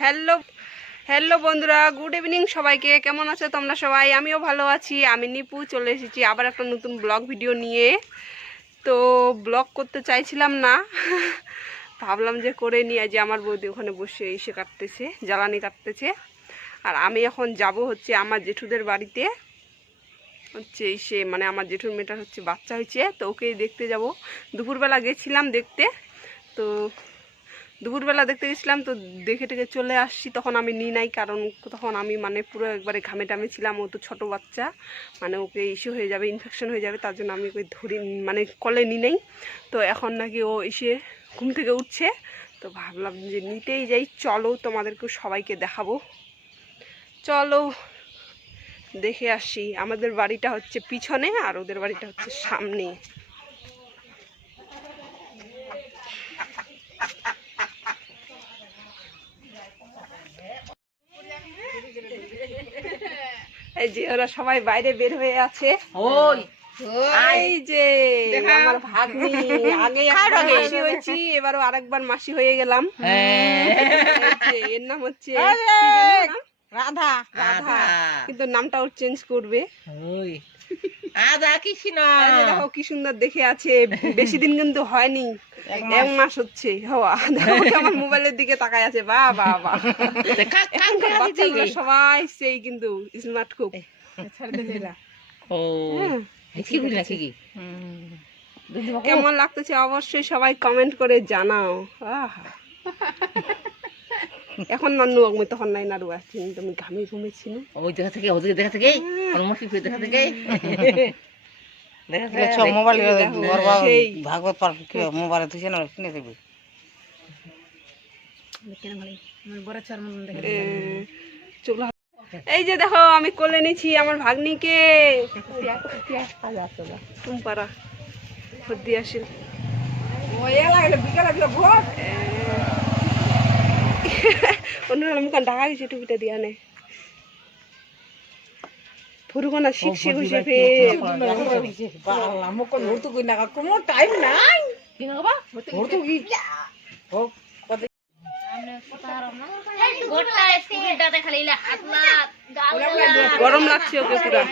Hello hello বন্ধুরা, good evening সবাইকে। কেমন আছো তোমরা সবাই? আমিও ভালো আছি। আমি নিপু চলে এসেছি আবার একটা নতুন ব্লগ ভিডিও নিয়ে। তো ব্লগ করতে চাইছিলাম না, ভাবলাম যে করে নিয়ে, যে আমার বৌদি ওখানে বসে এসে কাটতেছে, জ্বালানি কাটতেছে। আর আমি এখন যাব হচ্ছে আমার জেঠুদের বাড়িতে। হচ্ছে এসে মানে আমার জেঠুর মেয়েটার হচ্ছে বাচ্চা হয়েছে, তো ওকেই দেখতে যাব। দুপুরবেলা গেছিলাম দেখতে, তো দুপুরবেলা দেখতে গেছিলাম, তো দেখে টেকে চলে আসছি। তখন আমি নিই নাই, কারণ তখন আমি মানে পুরো একবারে ঘামে টামে ছিলাম। ও তো ছোটো বাচ্চা, মানে ওকে ইস্যু হয়ে যাবে, ইনফেকশন হয়ে যাবে, তার জন্য আমি ওকে ধরি মানে কলে নিই নাই। তো এখন নাকি ও এসে ঘুম থেকে উঠছে, তো ভাবলাম যে নিতেই যাই। চলো তোমাদেরকে সবাইকে দেখাবো, চলো দেখে আসি। আমাদের বাড়িটা হচ্ছে পিছনে আর ওদের বাড়িটা হচ্ছে সামনে। এই যে ওরা সবাই বাইরে বের হয়ে আছে। এই যে আমার ভাগ্নি, আগে একবার মাসি হয়েছি, এবারও আরেকবার মাসি হয়ে গেলাম। এর নাম হচ্ছে রাধা। রাধা, কিন্তু নামটা ওর চেঞ্জ করবে। দেখো কি সুন্দর দেখে আছে, বেশি দিন কিন্তু হয়নি, 1 মাস হচ্ছে হওয়া। আমার মোবাইলের দিকে তাকায় আছে, বাহ বাহ বাহ। বাচ্চাগুলো সবাই সেই কিন্তু স্মার্ট খুব। কেমন লাগতেছে অবশ্যই সবাই কমেন্ট করে জানাও। এখন নানু আমি তখন নাই নাড়ু আছি, তুমি ঘামে ঘুমেছি না ওই দেখা থেকে, ওদিকে দেখা থেকে, দেখা থেকে ভাগবত পার মোবাইলে তুই না কিনে দেবে। এই যে দেখো আমি কোলে নিচ্ছি আমার ভাগ্নিকে। টুম্পারা দিয়ে আসিল অন্যরা মুখান ঢাকা গেছে টুপিটা দিয়া নেই ফুরুকোনা শিখছে ঘুষে ফের কোনো টাইম নাই গরম লাগছে ওকে পুরা।